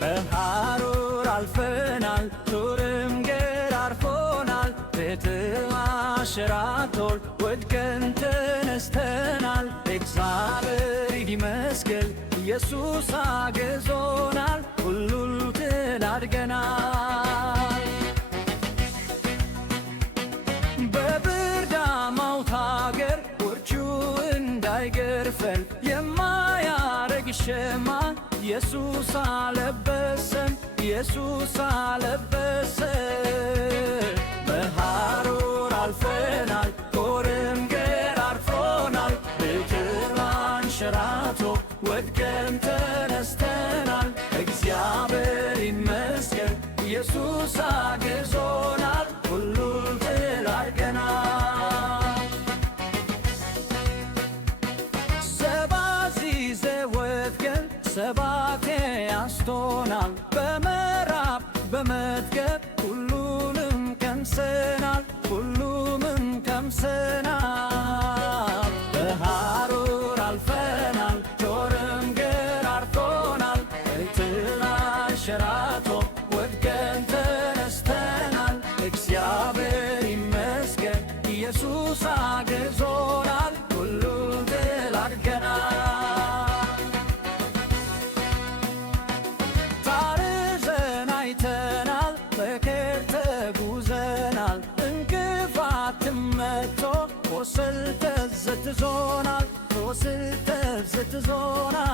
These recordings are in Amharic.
በሐሩር አልፈናል ዱርም ገራርፎናል ቤትም አሸራቶል ወድቀን ተነስተናል እግዚአብሔር ይመስገን ኢየሱስ አግዞናል ሁሉን ድል አድርገናል። በብርዳማው አገር ውርጩ እንዳይገርፈን የማያረግ ሸማ ኢየሱስ አለበሰን ኢየሱስ አለበሰን። በሐሩር አልፈናል ጦርም ገራርፎናል ቤትም አንሸራቶ ወድቀን ተነስተናል እግዚአብሔር ይመስገን ኢየሱስ አግዞናል ሁሉን ድል አድርገናል። ሰባቴ ያስቶናል በምዕራብ በመጥገብ ሁሉንም ቀምሰናል ሁሉንም ቀምሰናል። በሐሩር አልፈናል ጦርም ገራርፎናል ቤትም አንሸራቶ ወድቀን ተነስተናል እግዚአብሔር ይመስገን ኢየሱስ አግዞናል ሁሉን ድል አድርገናል። መከር ተጉዘናል እንቅፋትም መጥቶ ቁስል ተዘትዞናል ቁስል ተዘትዞናል።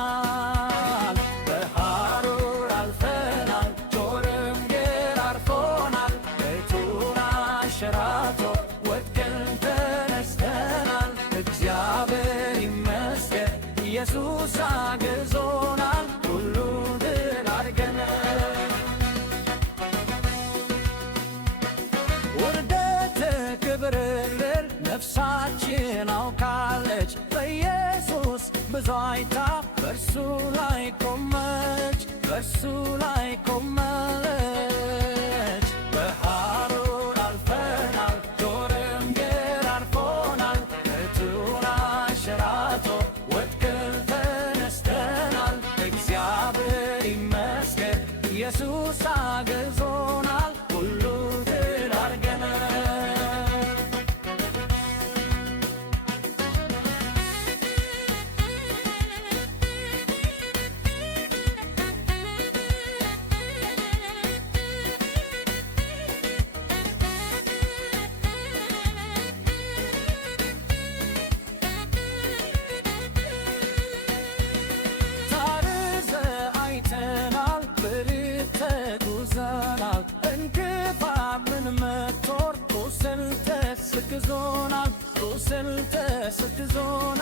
በሐሩር አልፈናል ጦርም ገራርፎናል ቤቱን አንሸራቶ ወድቀን ተነስተናል እግዚአብሔር ይመስገን ኢየሱስ አግዞናል ሁሉን ድል አድርገናል። ክብርልን ነፍሳችን አውቃለች በኢየሱስ ብዙ አይታ በእርሱ ላይ ቆመች በእርሱ ላይ ቆመች። በሐሩር አልፈናል ጦርም ገራርፎናል ቤቱን አንሸራቶ ወድቀን ተነስተናል እግዚአብሔር ይመስገን ኢየሱስ አግዞናል ሁሉን ድል አድርገናል። ተጉዘናል እንቅፋትን መቶር ቁስል ተሰክዞናል ቁስል ተሰክዞናል።